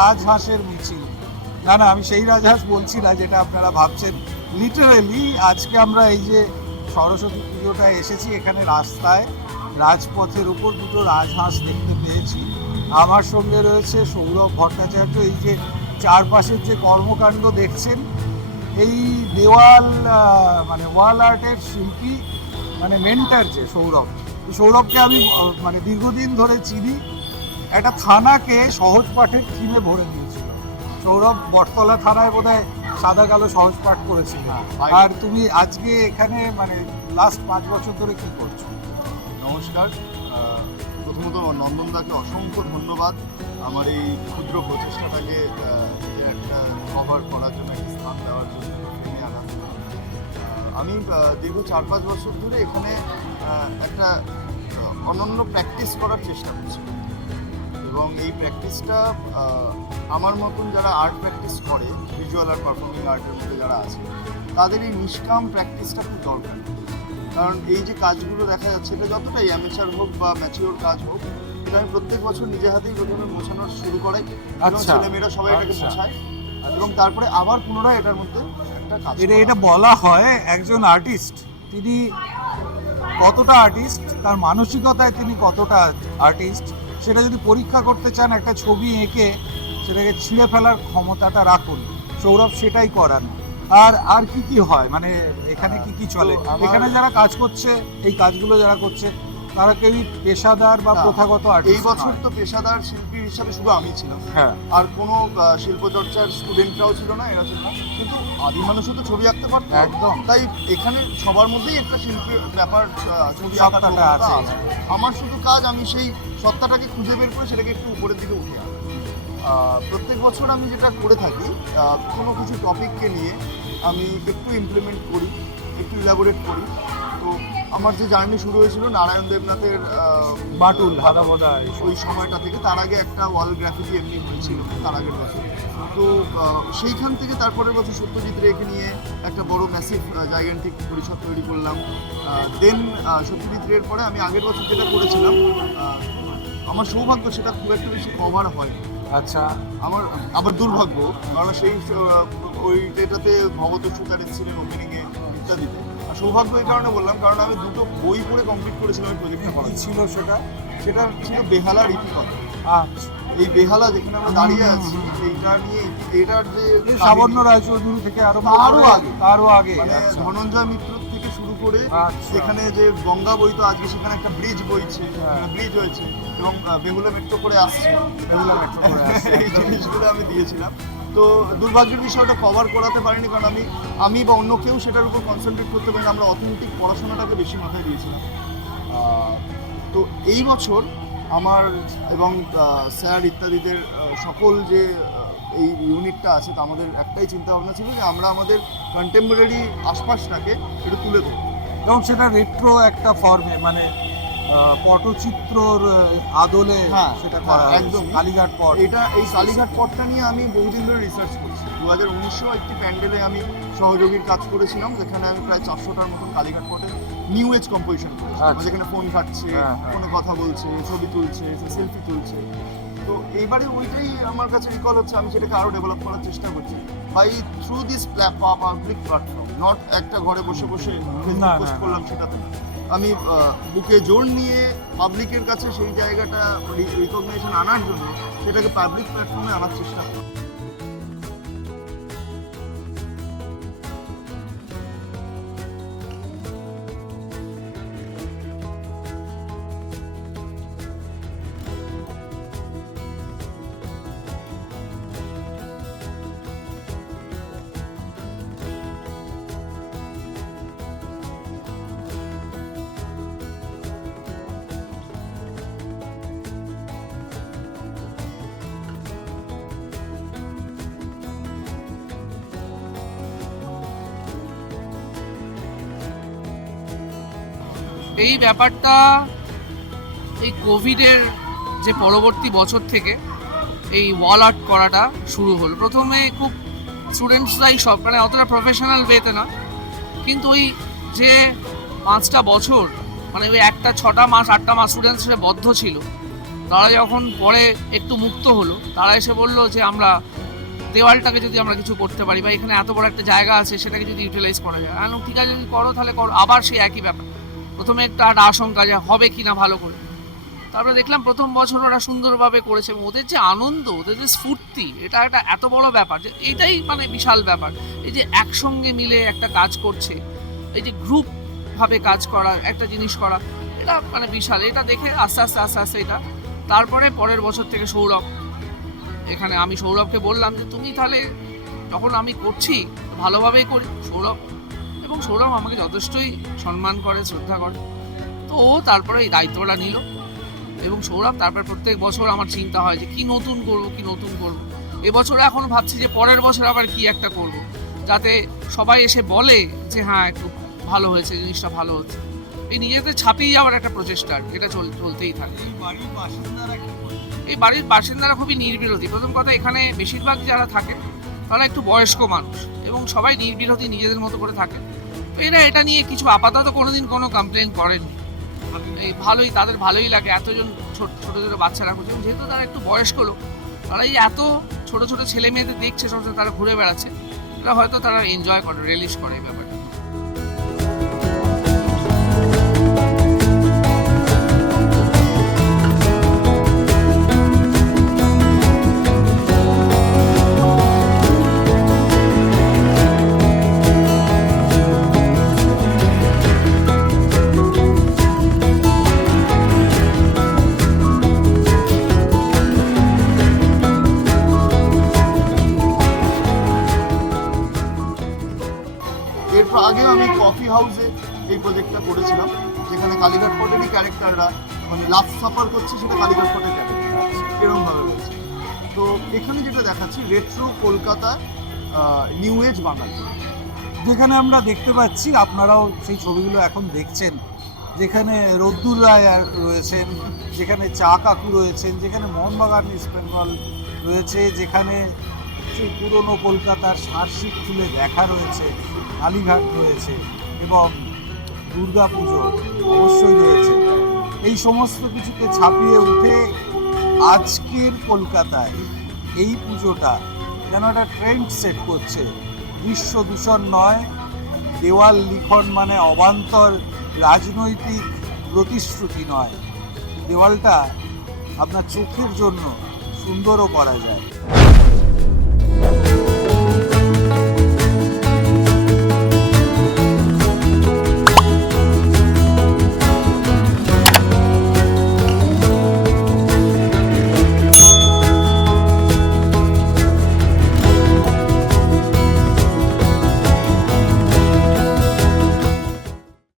রাজহাঁসের মিছিল। না না, আমি সেই রাজহাঁস বলছি না, যেটা আপনারা ভাবছেন। লিটারেলি আজকে আমরা এই যে সরস্বতী পুজোটা এসেছি, এখানে রাস্তায়, রাজপথের উপর দুটো রাজহাঁস দেখতে পেয়েছি। আমার সঙ্গে রয়েছে সৌরভ ভট্টাচার্য, এই যে চারপাশের যে কর্মকাণ্ড দেখছেন, এই দেওয়াল মানে ওয়াল আর্টের শিল্পী মানে মেন্টার যে সৌরভ, সৌরভকে আমি মানে দীর্ঘদিন ধরে চিনি। একটা থানাকে সহজ পাঠের থিমে ভরে দিয়েছিল। সৌরভ বটতলা থানায় বোধহয় সাদা কালো সহজ পাঠ করেছিল। আর তুমি আজকে এখানে মানে লাস্ট পাঁচ বছর ধরে কি করছ? নমস্কার। প্রথমত নন্দনদাকে অসংখ্য ধন্যবাদ। আমার এই ক্ষুদ্র প্রচেষ্টাটাকে একটা কভার করার জন্য একটা স্থান দেওয়ার জন্য ফ্রেমে আনার জন্য। আমি দীর্ঘ চার পাঁচ বছর ধরে এখানে একটা অনন্য প্র্যাকটিস করার চেষ্টা করছি। এবং এই প্র্যাকটিসটা আমার মতন যারা আর্ট প্র্যাকটিস করে ভিজুয়াল আর পারফর্মিং আর্টের মধ্যে যারা আছে তাদের এই নিষ্কাম প্র্যাকটিসটা খুব দরকার কারণ এই যে কাজগুলো দেখা যাচ্ছে এটা যতটাই অ্যামেচার হোক বা ম্যাচিওর কাজ হোক এটা আমি প্রত্যেক বছর নিজে হাতেই প্রথমে মোছানো শুরু করাই এবং আচ্ছা। ছেলেমেয়েরা সবাই এটাকে আচ্ছা। মোছায় এবং তারপরে আবার পুনরায় এটার মধ্যে একটা কাজ এটা এটা বলা হয় একজন আর্টিস্ট তিনি কতটা আর্টিস্ট তার মানসিকতায় তিনি কতটা আর্টিস্ট সেটা যদি পরীক্ষা করতে চান একটা ছবি এঁকে সেটাকে ছিঁড়ে ফেলার ক্ষমতাটা রাখুন। সৌরভ সেটাই করান আর আর কি কি হয়? মানে এখানে কি কি চলে? এখানে যারা কাজ করছে এই কাজগুলো যারা করছে তারা কেউই পেশাদার বা প্রথাগত এই বছর তো পেশাদার শিল্পী হিসাবে শুধু আমি ছিলাম। হ্যাঁ। আর কোনো শিল্পচর্চার স্টুডেন্টরাও ছিল না এরা ছিল না। কিন্তু আদি মানুষও তো ছবি আঁকতে পারতো। একদম। তাই এখানে সবার মধ্যেই একটা শিল্পীর ব্যাপার ছবি সত্তাটা আছে। আমার শুধু কাজ আমি সেই সত্তাটাকে খুঁজে বের করে সেটাকে একটু উপরের দিকে উঠে আনি। প্রত্যেক বছর আমি যেটা করে থাকি কোনো কিছু টপিককে নিয়ে আমি একটু ইমপ্লিমেন্ট করি একটু ইলাবোরেট করি। আমার যে জার্নি শুরু হয়েছিল নারায়ণ দেবনাথের বাটুল হাদা বোদা ওই সময়টা থেকে তার আগে একটা ওয়াল গ্রাফিটি এমনি হয়েছিল তার আগের বছর। তো সেইখান থেকে তারপরের বছর সত্যজিৎ রেখে নিয়ে একটা বড় ম্যাসিভ জাইগান্টিক পরিষদ তৈরি করলাম। দেন সত্যজিৎ রের পরে আমি আগের বছর যেটা করেছিলাম আমার সৌভাগ্য সেটা খুব একটা বেশি কভার হয় আচ্ছা। আমার আবার দুর্ভাগ্য কারণ সেই ওই ওইটাতে ভগত সুতার এসেছিলেন ওপেনিংয়ে ইত্যাদিতে। সৌভাগ্য এই কারণে বললাম কারণ আমি দুটো বই পড়ে কমপ্লিট করেছিলাম এই প্রজেক্টটা কি করার জন্য। ছিল সেটা সেটা ছিল বেহালা রীতিকথা আচ্ছা এই বেহালা যেখানে আমরা দাঁড়িয়ে আছি এইটা নিয়ে এটার যে সাবর্ণ রায়চৌধুরী থেকে আরও আরও করে আগে। তারও আগে মানে আচ্ছা। ধনঞ্জয় মিত্র থেকে শুরু করে আচ্ছা। সেখানে যে গঙ্গা বই তো আজকে সেখানে একটা ব্রিজ বইছে হ্যাঁ। ব্রিজ হয়েছে এবং বেহুলা মেট্রো করে আসছে বেহুলা মেট্রো করে এই জিনিসগুলো আমি দিয়েছিলাম তো দুর্ভাগ্যের বিষয়টা কভার করাতে পারিনি কারণ আমি আমি বা অন্য কেউ সেটার উপর কনসেন্ট্রেট করতে পারি আমরা অথেন্টিক পড়াশোনাটাকে বেশি মাথায় দিয়েছিলাম। তো এই বছর আমার এবং স্যার ইত্যাদিদের সকল যে এই ইউনিটটা আছে, তা আমাদের একটাই চিন্তা ভাবনা ছিল যে আমরা আমাদের কন্টেম্পোরারি আশপাশটাকে একটু তুলে ধরবো। এবং সেটা রেট্রো একটা ফর্মে মানে পটচিত্রর আদলে হ্যাঁ, সেটা হ্যাঁ, করা একদম। কালীঘাট পট। এটা এই কালীঘাট পথটা নিয়ে আমি বহুদিন ধরে রিসার্চ করছি। দু হাজার উনিশশো একটি প্যান্ডেলে আমি সহযোগীর কাজ করেছিলাম যেখানে আমি প্রায় চারশোটার মতন কালীঘাট পটে নিউ এজ কম্পোজিশন করেছিলাম আচ্ছা। যেখানে ফোন ঘাটছে হ্যাঁ, হ্যাঁ। ফোনে কথা বলছে ছবি তুলছে সেলফি তুলছে। তো এইবারে ওইটাই আমার কাছে রিকল হচ্ছে আমি সেটাকে আরও ডেভেলপ করার চেষ্টা করছি। By through this public platform not একটা ঘরে বসে বসে পোস্ট করলাম সেটাতে না। আমি বুকে জোর নিয়ে পাবলিকের কাছে সেই জায়গাটা রিকগনিশন আনার জন্য সেটাকে পাবলিক প্ল্যাটফর্মে আনার চেষ্টা করি এই ব্যাপারটা এই কোভিডের যে পরবর্তী বছর থেকে এই ওয়াল আর্ট করাটা শুরু হলো। প্রথমে খুব স্টুডেন্টসরাই সব মানে অতটা প্রফেশনাল ওয়েতে না। কিন্তু ওই যে পাঁচটা বছর মানে ওই একটা, ছটা মাস, আটটা মাস স্টুডেন্টস বদ্ধ ছিল, তারা যখন পরে একটু মুক্ত হলো, তারা এসে বলল যে আমরা দেওয়ালটাকে যদি আমরা কিছু করতে পারি বা এখানে এত বড় একটা জায়গা আছে, সেটাকে যদি ইউটিলাইজ করা যায়। ঠিক আছে যদি করো, তাহলে করো। আবার সেই একই ব্যাপার। প্রথমে একটা আশঙ্কা যে হবে কি না ভালো করে। তারপরে দেখলাম প্রথম বছর ওরা সুন্দরভাবে করেছে এবং ওদের যে আনন্দ, ওদের যে স্ফূর্তি, এটা একটা এত বড় ব্যাপার যে এটাই মানে বিশাল ব্যাপার। এই যে একসঙ্গে মিলে একটা কাজ করছে, এই যে গ্রুপ ভাবে কাজ করা, একটা জিনিস করা, এটা মানে বিশাল। এটা দেখে আস্তে আস্তে আস্তে আস্তে এটা। তারপরে পরের বছর থেকে সৌরভ। এখানে আমি সৌরভকে বললাম যে, তুমি তাহলে যখন আমি করছি, ভালোভাবেই করি। সৌরভ এবং সৌরভ আমাকে যথেষ্টই সম্মান করে শ্রদ্ধা করে। তো ও তারপরে এই দায়িত্বটা নিল এবং সৌরভ তারপর প্রত্যেক বছর আমার চিন্তা হয় যে কি নতুন করব কি নতুন করব। এবছর এখন ভাবছি যে পরের বছর আবার কি একটা করব যাতে সবাই এসে বলে যে হ্যাঁ একটু ভালো হয়েছে জিনিসটা ভালো হচ্ছে। এই নিজেদের ছাপিয়ে যাওয়ার একটা প্রচেষ্টা এটা চল চলতেই থাকে। এই বাড়ির বাসিন্দারা কি বলছে? এই বাড়ির বাসিন্দারা খুবই নির্বিরোধী। প্রথম কথা এখানে বেশিরভাগ যারা থাকে তারা একটু বয়স্ক মানুষ এবং সবাই নির্বিরোধী নিজেদের মতো করে থাকে। এরা এটা নিয়ে কিছু আপাতত কোনোদিন কোনো কমপ্লেন করেনি। এই ভালোই, তাদের ভালোই লাগে, এতজন ছোট, ছোটো ছোটো বাচ্চারা করছে যেহেতু তারা একটু বয়স্ক লোক, তারা এই এত ছোট ছোট ছেলে মেয়েদের দেখছে সবসময় তারা ঘুরে বেড়াচ্ছে এটা হয়তো তারা এনজয় করে রিলিজ করে এই ব্যাপারটা। আগে আমি কফি হাউসে এই প্রজেক্টটা করেছিলাম, যেখানে কালীঘাট ফোর্টেরই ক্যারেক্টাররা মানে লাস্ট সাফার করছে সেটা কালীঘাট ফোর্টের ক্যারেক্টার এরকমভাবে রয়েছে তো এখানে যেটা দেখাচ্ছি retro Kolkata new age Bangali. যেখানে আমরা দেখতে পাচ্ছি, আপনারাও সেই ছবিগুলো এখন দেখছেন, যেখানে রদ্দুর রায় রয়েছেন, যেখানে চা কাকু রয়েছেন, যেখানে মোহনবাগান ইস্ট বেঙ্গল রয়েছে, যেখানে সেই পুরনো কলকাতার সার্সিক তুলে দেখা রয়েছে, কালীঘাট রয়েছে এবং দুর্গা পুজো অবশ্যই রয়েছে। এই সমস্ত কিছুকে ছাপিয়ে উঠে আজকের কলকাতায় এই পুজোটা যেন একটা ট্রেন্ড সেট করছে? বিশ্ব দূষণ নয়, দেওয়াল লিখন মানে অবান্তর রাজনৈতিক প্রতিশ্রুতি নয়। দেওয়ালটা আপনার চোখের জন্য সুন্দরও করা যায়।